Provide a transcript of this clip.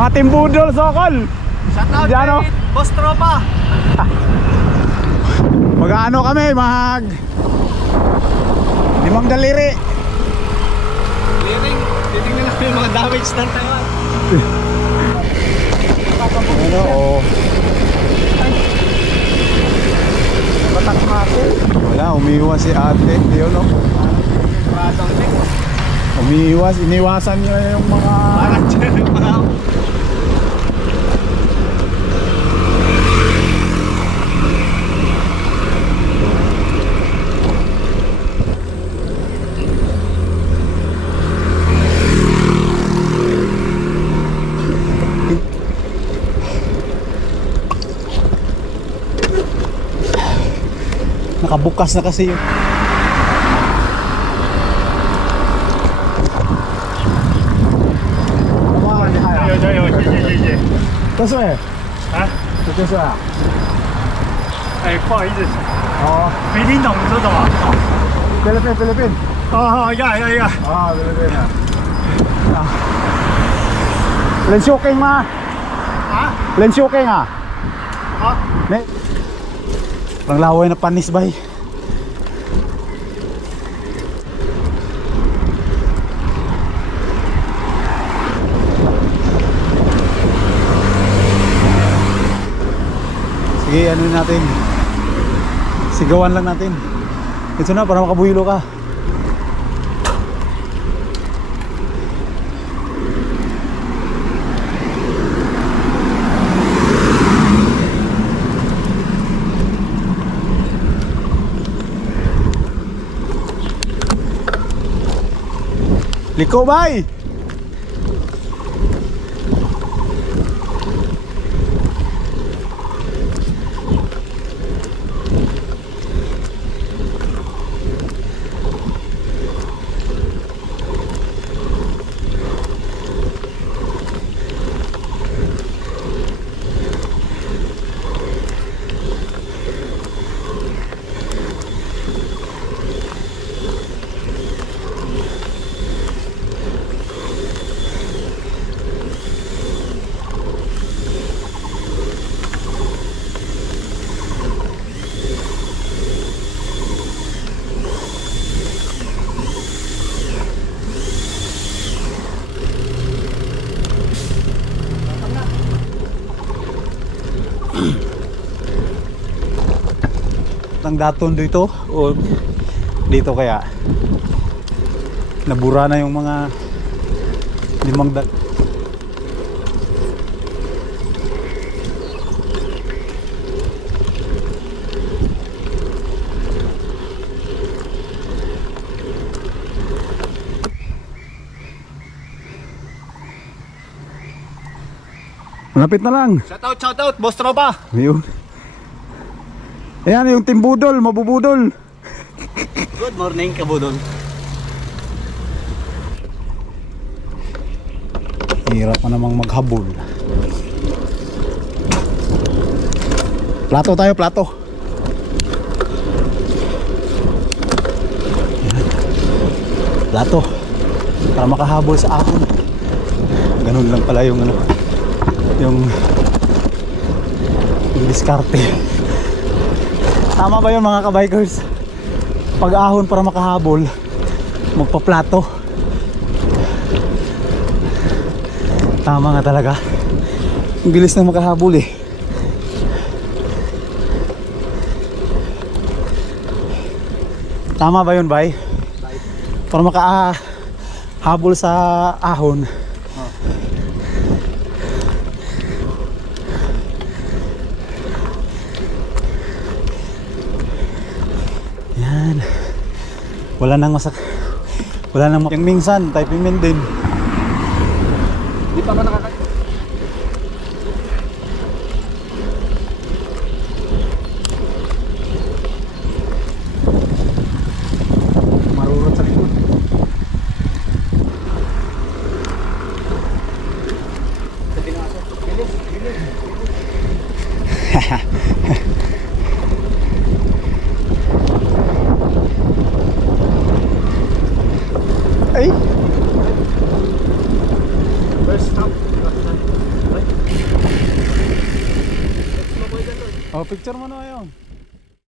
Mga timbudol, Sokol. Shoutout Diyan, oh. kay Boss Tropa. Mag-ano kami, mag... Limang daliri. Clearing. Titingnan namin yung mga damage ng Taiwan. Ano, oh. Batak ako. Wala, umiiwas si ate. Yun, no? Pradong tek. Umiiwas, iniwasan niya yung mga... Parang dyan yung mga... 还 Bukas na kasi yun. 加油加油！谢谢谢谢。大帅。啊？大帅啊？哎，不好意思。哦，没听懂你说什么？菲律宾菲律宾。哦哦，呀呀呀。啊，菲律宾啊。king 啊练修 king 啊？啊？没。Parang laway na panis bay. Sige, ano natin. Sigawan lang natin. Ito na, para makabuhilo ka. Liko bay! Ng daton dito o dito kaya nabura na yung mga limang da Malapit na lang. Shoutout, shoutout, Boss Tropa. Ayun. Ayan yung timbudol, mabubudol. Good morning, Kabudol. Hirap na namang maghabol. Plato tayo, plato. Plato. Para makahabol sa ahon. Ganun lang pala yung ano. Yung yung diskarte. Tama ba yun mga kabikers? Pag ahon para makahabol, magpaplato. Tama nga talaga. Ang bilis na makahabol eh. Tama ba yun, bay? Para makahabol sa ahon. Yan. Wala nang masak... Wala nang Yung minsan, type min din. Di pa ba nakaka... Marurot sa likod. Sa pinaso. Bilis! First stop. Oh, picture mo na yun.